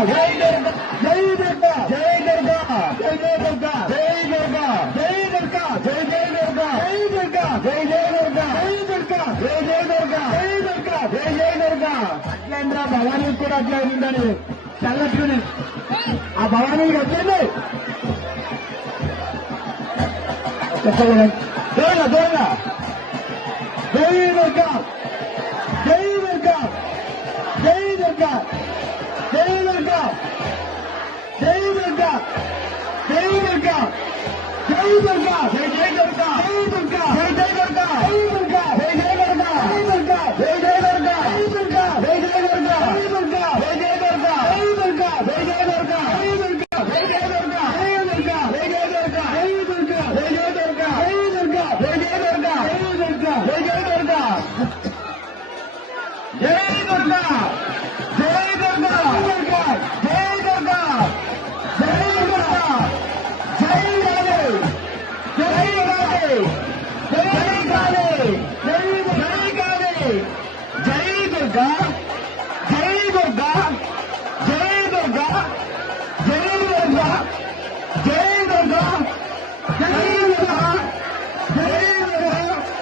ஜெய் துர்கா ஜெய் துர்கா ஜெய் துர்கா ஜெய் ஜெய் துர்கா ஜெய் துர்கா ஜெய் துர்கா ஜெய் ஜெய் துர்கா ஜெய் துர்கா ஜெய் ஜெய் துர்கா ஜெய் துர்கா ஜெய் ஜெய் துர்கா ஜெய் துர்கா ஜெய் జై దుర్గా అట్లేంద్రా భవానీ కూడా అట్లా ఉందని చల్లట్టుని ఆ భవానీ వచ్చింది దూరంగా దూరంగా జై దుర్గా జై జై దుర్గా జై దుర్గా జై దుర్గా జై జై దుర్గా జై దుర్గా జై జై దుర్గా జై దుర్గా. జై దుర్గా.